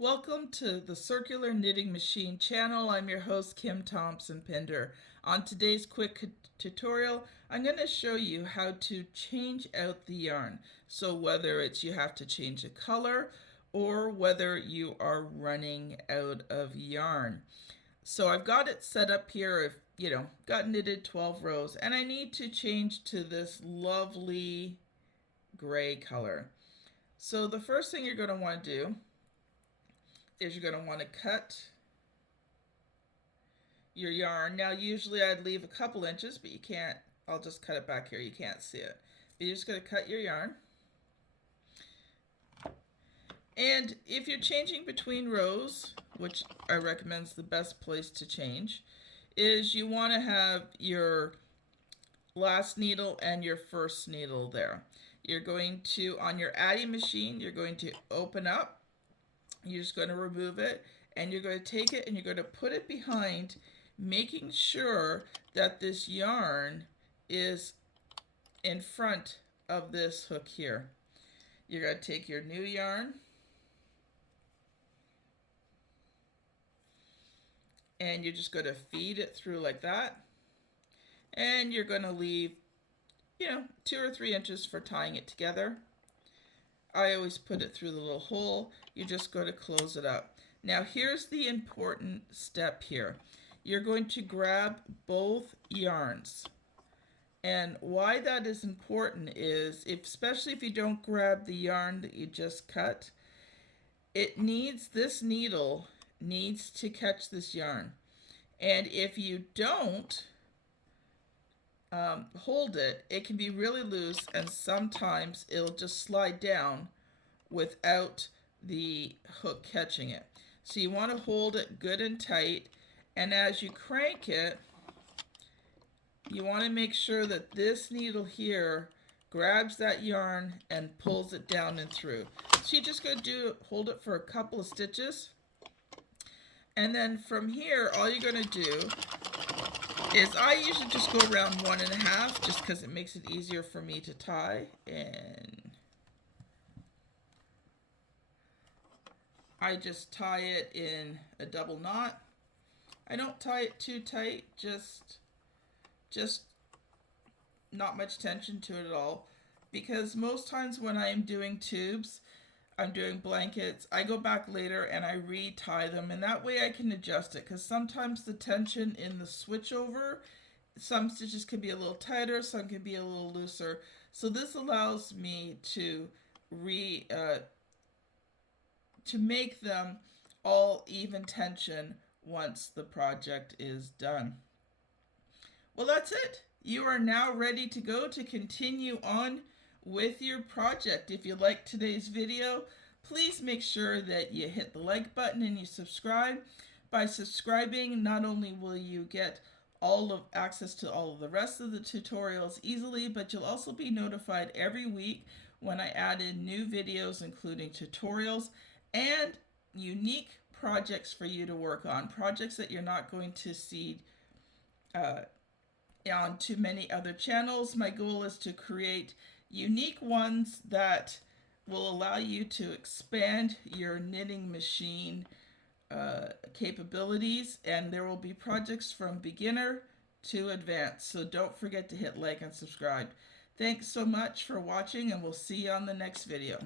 Welcome to the Circular Knitting Machine channel. I'm your host, Kim Thompson Pinder. On today's quick tutorial, I'm going to show you how to change out the yarn. So whether it's you have to change the color or whether you are running out of yarn. So I've got it set up here, got knitted 12 rows, and I need to change to this lovely gray color. So the first thing you're going to want to do is you're going to want to cut your yarn. Now usually I'd leave a couple inches, but you can't. I'll just cut it back here. You can't see it. But you're just going to cut your yarn. And if you're changing between rows, which I recommend is the best place to change, is you want to have your last needle and your first needle there. You're going to, on your Addi machine, you're going to open up. You're just going to remove it, and you're going to take it and you're going to put it behind, making sure that this yarn is in front of this hook here. You're going to take your new yarn and you're just going to feed it through like that, and you're going to leave 2 or 3 inches for tying it together. I always put it through the little hole. You just go to close it up. Now here's the important step here. You're going to grab both yarns. And why that is important is, especially if you don't grab the yarn that you just cut, this needle needs to catch this yarn. And if you don't hold it, it can be really loose, and sometimes it'll just slide down without the hook catching it. So you want to hold it good and tight, and as you crank it, you want to make sure that this needle here grabs that yarn and pulls it down and through. So you're just going to hold it for a couple of stitches, and then from here all you're going to do is, I usually just go around 1.5 just because it makes it easier for me to tie, and I just tie it in a double knot. I don't tie it too tight, just not much tension to it at all, because most times when I'm doing tubes, I'm doing blankets, I go back later and I re-tie them, and that way I can adjust it, because sometimes the tension in the switch over, some stitches can be a little tighter, some can be a little looser. So this allows me to make them all even tension once the project is done. Well, that's it. You are now ready to go to continue on with your project. If you like today's video, please make sure that you hit the like button and you subscribe. By subscribing, not only will you get access to all of the rest of the tutorials easily, but you'll also be notified every week when I add in new videos, including tutorials and unique projects for you to work on, projects that you're not going to see on too many other channels. My goal is to create unique ones that will allow you to expand your knitting machine capabilities, and there will be projects from beginner to advanced. So don't forget to hit like and subscribe. Thanks so much for watching, and we'll see you on the next video.